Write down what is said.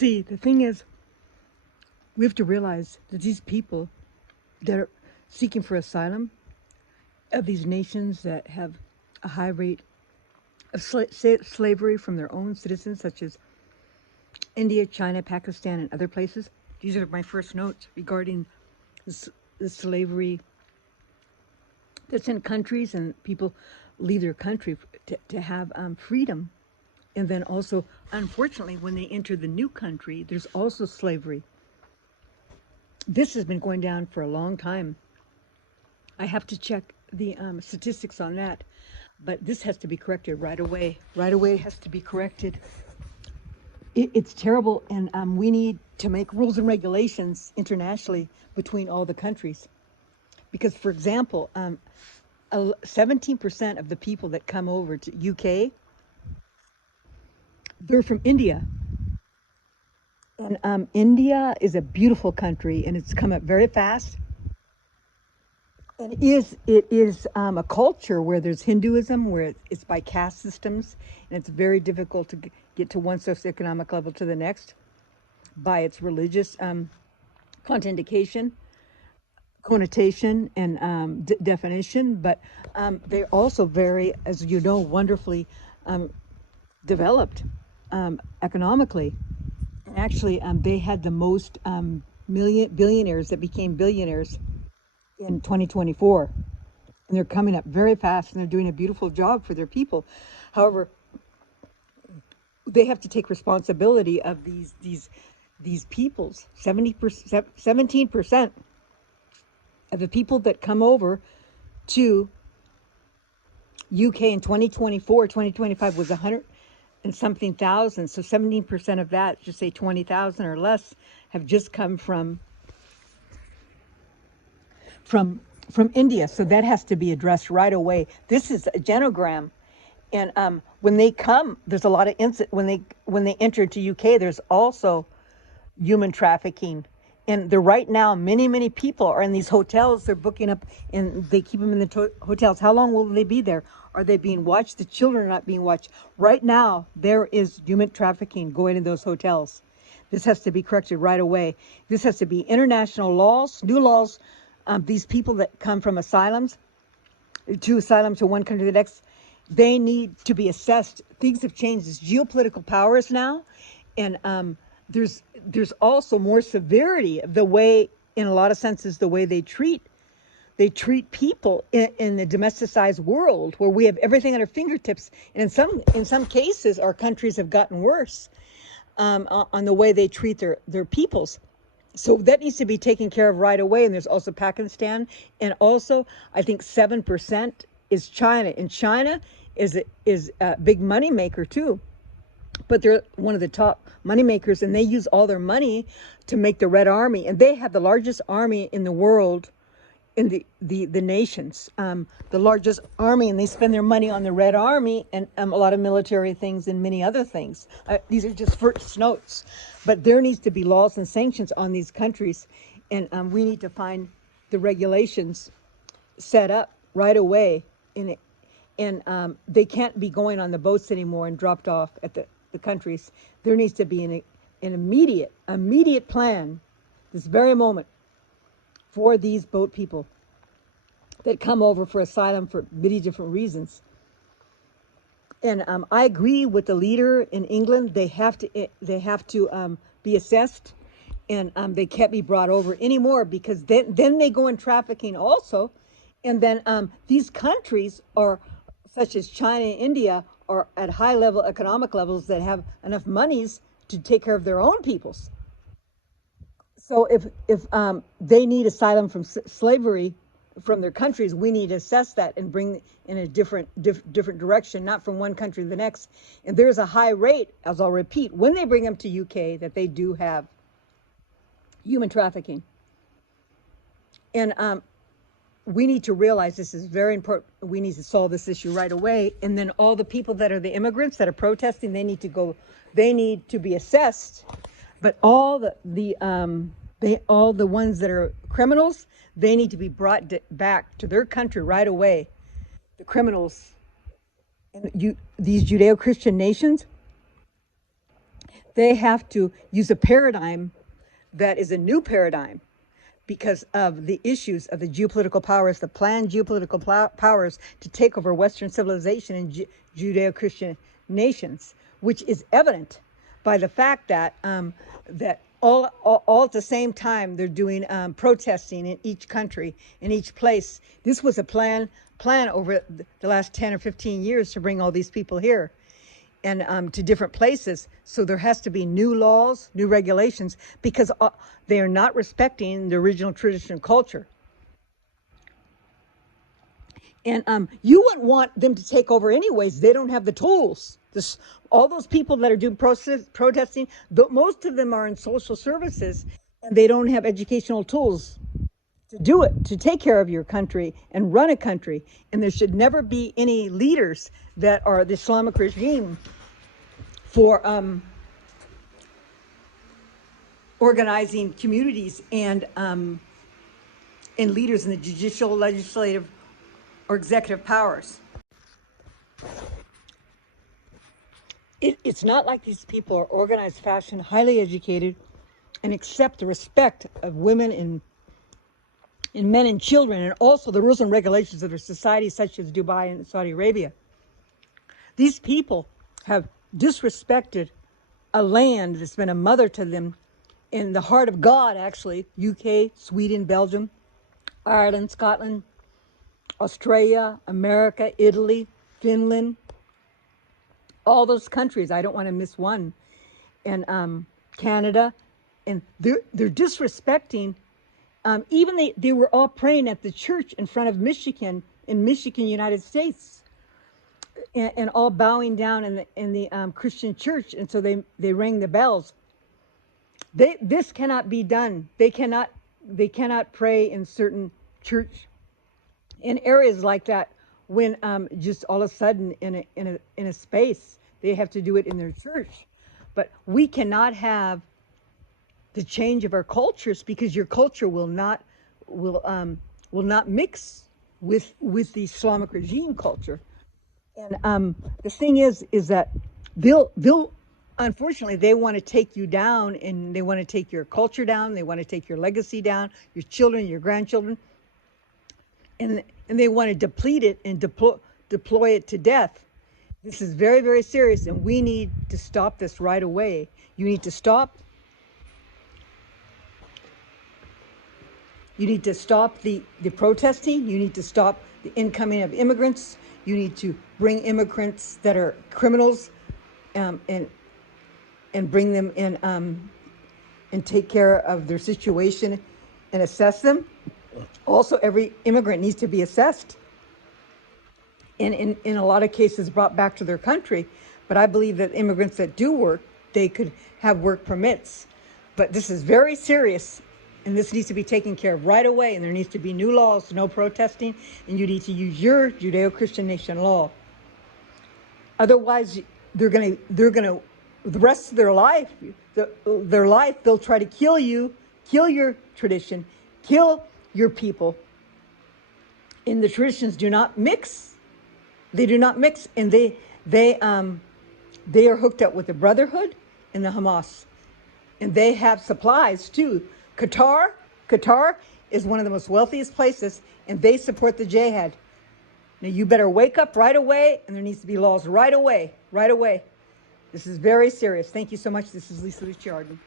See, the thing is, we have to realize that these people that are seeking for asylum, of these nations that have a high rate of slavery from their own citizens, such as India, China, Pakistan, and other places. These are my first notes regarding the slavery that's in countries, and people leave their country to have freedom. And then also, unfortunately, when they enter the new country, there's also slavery. This has been going down for a long time. I have to check the statistics on that, but this has to be corrected right away. Right away, it has to be corrected. It's terrible, and we need to make rules and regulations internationally between all the countries. Because, for example, 17% of the people that come over to UK, they're from India. And India is a beautiful country, and it's come up very fast. And it is a culture where there's Hinduism, where it's by caste systems, and it's very difficult to get to one socioeconomic level to the next by its religious connotation and definition. But they're also very, as you know, wonderfully developed economically. Actually, they had the most billionaires that became billionaires in 2024, and they're coming up very fast, and they're doing a beautiful job for their people. However, they have to take responsibility of these peoples. 17% of the people that come over to UK in 2024, 2025 was 100 and something thousand. So 17% of that, just say 20,000 or less, have just come from India. So that has to be addressed right away. This is a genogram, and when they come, there's a lot of when they enter into UK, there's also human trafficking. And they're right now, many people are in these hotels. They're booking up, and they keep them in the hotels. How long will they be there? Are they being watched? The children are not being watched. Right now, there is human trafficking going in those hotels. This has to be corrected right away. This has to be international laws, new laws. These people that come from asylum to one country to the next, they need to be assessed. Things have changed. There's geopolitical powers now, and there's also more severity of the way, in a lot of senses, the way they treat people in the domesticized world, where we have everything at our fingertips. And in some cases, our countries have gotten worse on the way they treat their peoples. So that needs to be taken care of right away. And there's also Pakistan, and also I think 7% is China, and China is a big money maker too. But they're one of the top money makers, and they use all their money to make the Red Army, and they have the largest army in the world, in the nations, the largest army, and they spend their money on the Red Army and a lot of military things and many other things. These are just first notes, but there needs to be laws and sanctions on these countries, and we need to find the regulations set up right away. And they can't be going on the boats anymore and dropped off at the countries. There needs to be an immediate plan, this very moment, for these boat people that come over for asylum for many different reasons. And I agree with the leader in England. They have to be assessed, and they can't be brought over anymore, because then they go in trafficking also. And then these countries are, such as China and India, are at high level economic levels that have enough monies to take care of their own peoples. So if they need asylum from slavery from their countries, we need to assess that and bring in a different direction, not from one country to the next. And there's a high rate, as I'll repeat, when they bring them to UK, that they do have human trafficking. And we need to realize this is very important. We need to solve this issue right away. And then all the people that are the immigrants that are protesting, they need to be assessed. But all the ones that are criminals, they need to be brought back to their country right away. The criminals in these Judeo-Christian nations, they have to use a paradigm that is a new paradigm because of the issues of the geopolitical powers, the planned geopolitical powers to take over Western civilization and Judeo-Christian nations, which is evident by the fact that that all at the same time they're doing protesting in each country, in each place. This was a plan over the last 10 or 15 years to bring all these people here and to different places. So there has to be new laws, new regulations, because they are not respecting the original traditional culture. And you wouldn't want them to take over anyways. They don't have the tools. All those people that are doing protesting, most of them are in social services, and they don't have educational tools to do it, to take care of your country and run a country. And there should never be any leaders that are the Islamic regime for organizing communities and leaders in the judicial, legislative, or executive powers. It's not like these people are organized fashion, highly educated, and accept the respect of women and men and children, and also the rules and regulations of their societies, such as Dubai and Saudi Arabia. These people have disrespected a land that's been a mother to them in the heart of God, actually. UK, Sweden, Belgium, Ireland, Scotland, Australia, America, Italy, Finland, all those countries. I don't want to miss one. And Canada. And they're disrespecting. Even they were all praying at the church in front of Michigan, in Michigan, United States, and all bowing down in the Christian church. And so they rang the bells. This cannot be done. They cannot pray in certain church in areas like that when just all of a sudden in a space they have to do it in their church. But we cannot have the change of our cultures, because your culture will not mix with the Islamic regime culture. And the thing is that they'll unfortunately they want to take you down, and they want to take your culture down, they want to take your legacy down, your children, your grandchildren, and they want to deplete it and deploy it to death. This is very, very serious, and we need to stop this right away. You need to stop. You need to stop the protesting. You need to stop the incoming of immigrants. You need to bring immigrants that are criminals and bring them in and take care of their situation and assess them. Also, every immigrant needs to be assessed and in a lot of cases brought back to their country. But I believe that immigrants that do work, they could have work permits. But this is very serious, and this needs to be taken care of right away. And there needs to be new laws, no protesting, and you need to use your Judeo-Christian nation law. Otherwise, they're gonna the rest of their life, they'll try to kill you, kill your tradition, kill your people. And the traditions do not mix. They do not mix, and they are hooked up with the Brotherhood and the Hamas, and they have supplies too. Qatar is one of the most wealthiest places, and they support the jihad. Now you better wake up right away, and there needs to be laws right away. This is very serious. Thank you so much. This is Lucia Arden.